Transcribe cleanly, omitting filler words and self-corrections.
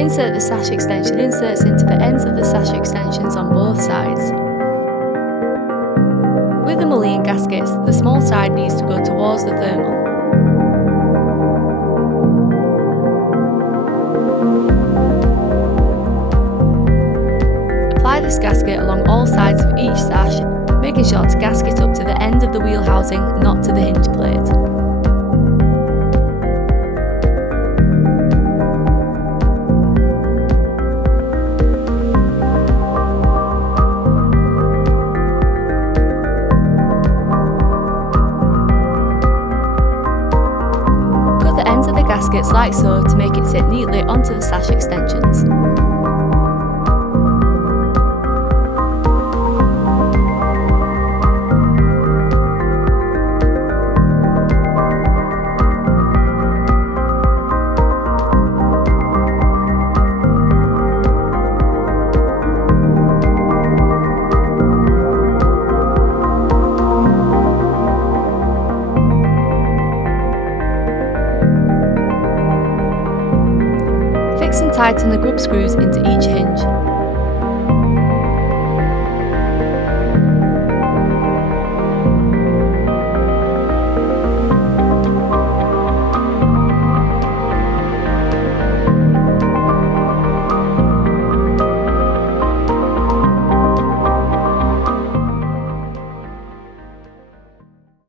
Insert the sash extension inserts into the ends of the sash extensions on both sides. With the mullion gaskets, the small side needs to go towards the thermal. Apply this gasket along all sides of each sash, making sure to gasket up to the end of the wheel housing, not to the hinge plate. Cut the ends of the gaskets like so to make it sit neatly onto the sash extensions. Fix and tighten the grub screws into each hinge.